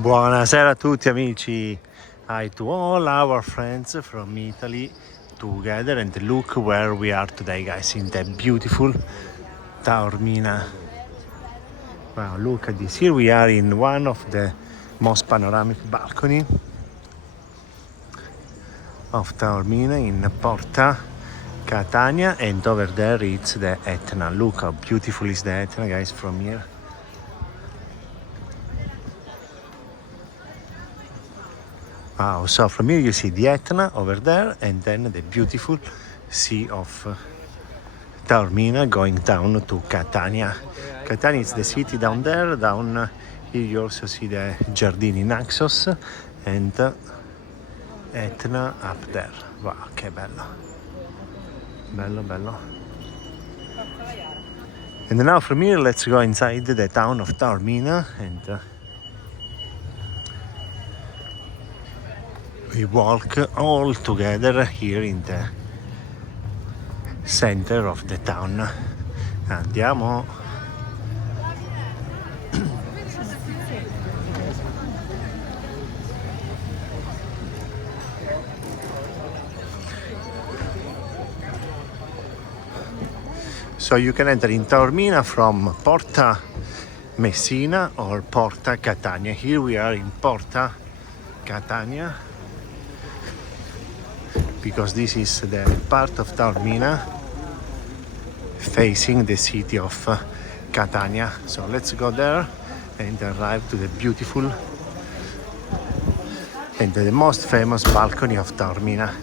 Buonasera a tutti amici. Hi to all our friends from Italy together, and look where we are today, guys, in the beautiful Taormina. Wow, look at this. Here we are in one of the most panoramic balcony of Taormina in Porta Catania, and over there it's the Etna. Look how beautiful is the Etna, guys, from here. Wow, so from here you see the Etna over there, and then the beautiful sea of Taormina going down to Catania. Catania is the city down there. Down here you also see the Giardini Naxos and Etna up there. Wow, che bello. Bello, bello. And now from here let's go inside the town of Taormina, and we walk all together here in the center of the town. Andiamo. So you can enter in Taormina from Porta Messina or Porta Catania. Here we are in Porta Catania because this is the part of Taormina facing the city of Catania. So let's go there and arrive to the beautiful and the most famous balcony of Taormina.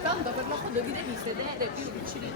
Tanto per lo fondo vi devi sedere più vicino.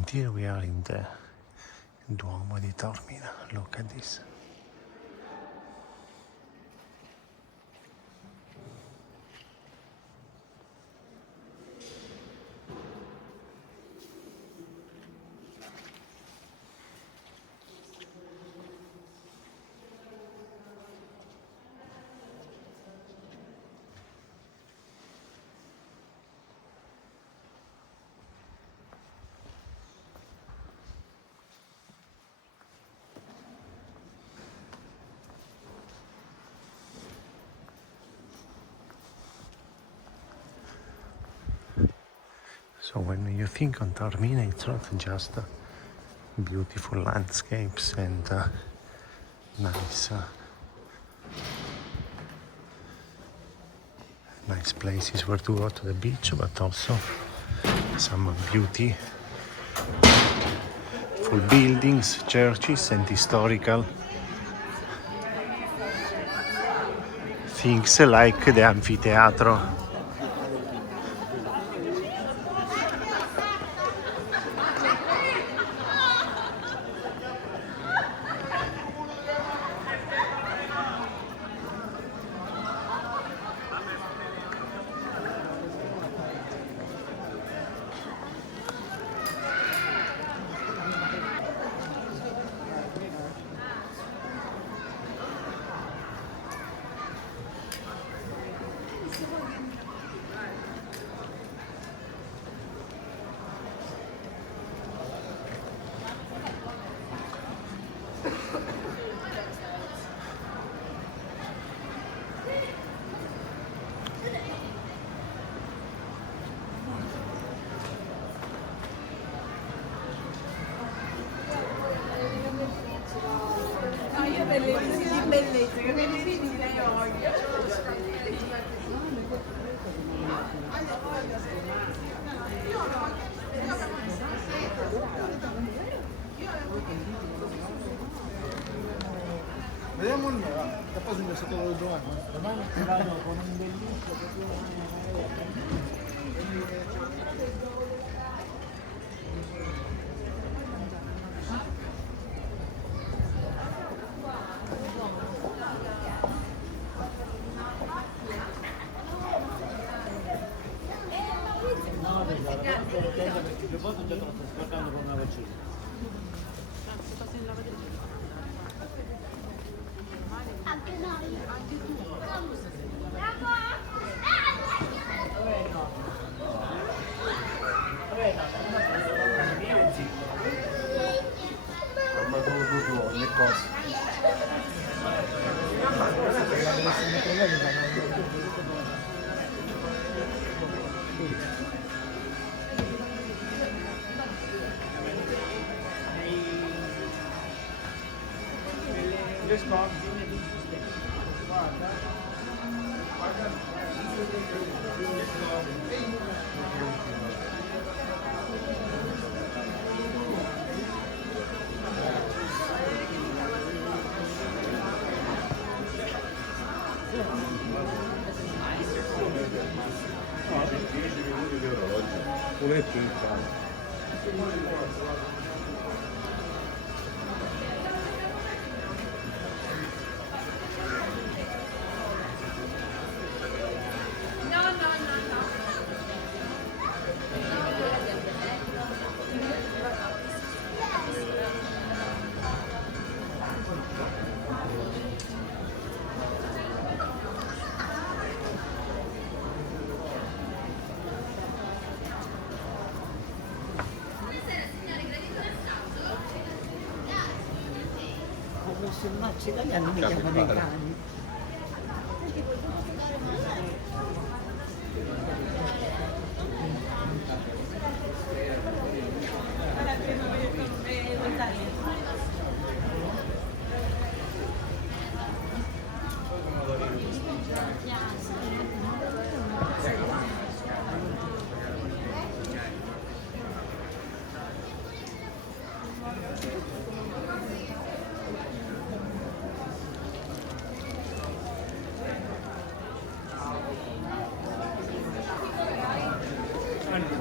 And here we are in the Duomo di Taormina. Look at this. So when you think on Taormina, it's not just beautiful landscapes and nice places where to go to the beach, but also some beautiful buildings, churches, and historical things like the amphitheatro. Di bellezza, che pellegrini lei voglio. Vediamo il mio, va. E poi sono sotto lo domani. Domani ti vado con un bellissimo. No, perché le foto già te lo sto scaricando con una vaccina. Anche noi, anche tu. Ma dopo le cose. Puletto in casa. Sul marcio italiano mi chiamano i cani.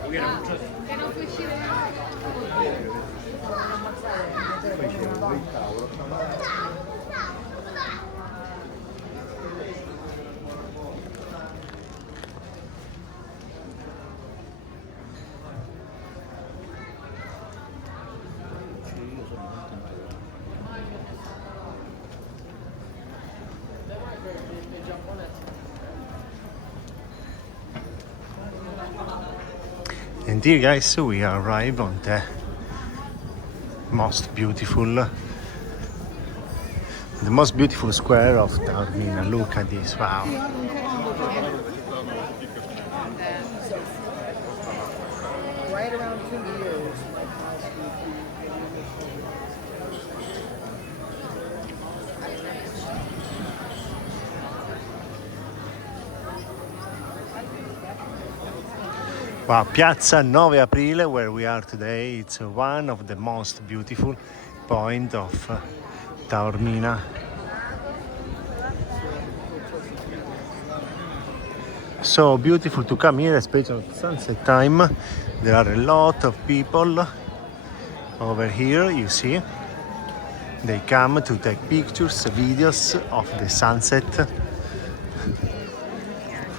Hubiera muchos Poi c'è un bel tavolo. And here guys, we arrive on the most beautiful square of Taormina. Look at this, wow. Right around 2 years. Wow, Piazza 9 Aprile, where we are today, it's one of the most beautiful point of Taormina. So beautiful to come here, especially at sunset time. There are a lot of people over here, you see. They come to take pictures, videos of the sunset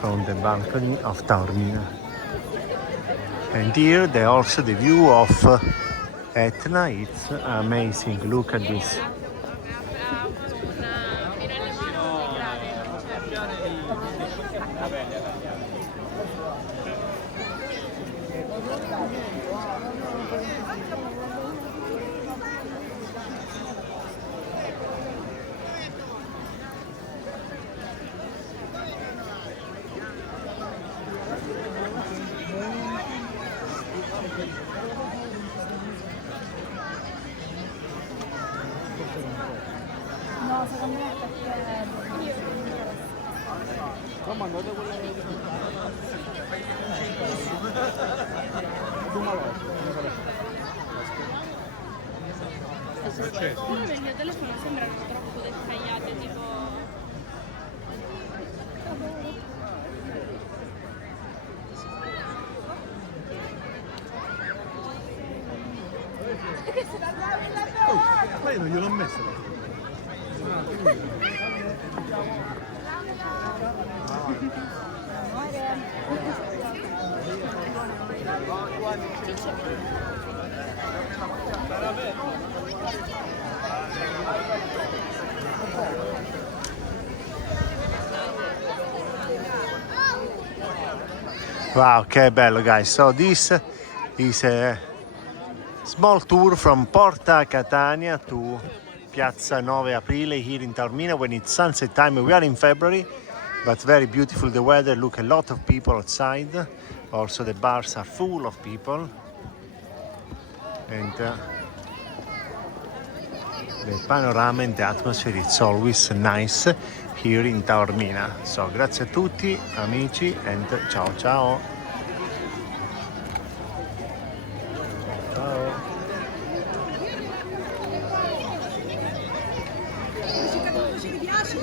from the balcony of Taormina. And here there also the view of Etna. It's amazing. Look at this. No, secondo me perché... Come andate quella Uno del mio telefono sembrano troppo dettagliate, tipo... Lei non gliel'ho messa. Wow, che bello guys. So this is a small tour from Porta Catania to Piazza 9 Aprile here in Taormina when it's sunset time. We are in February, but very beautiful the weather. Look, a lot of people outside. Also the bars are full of people. And the panorama and the atmosphere, it's always nice here in Taormina. So grazie a tutti amici and ciao ciao. Ciao. Se ti piace,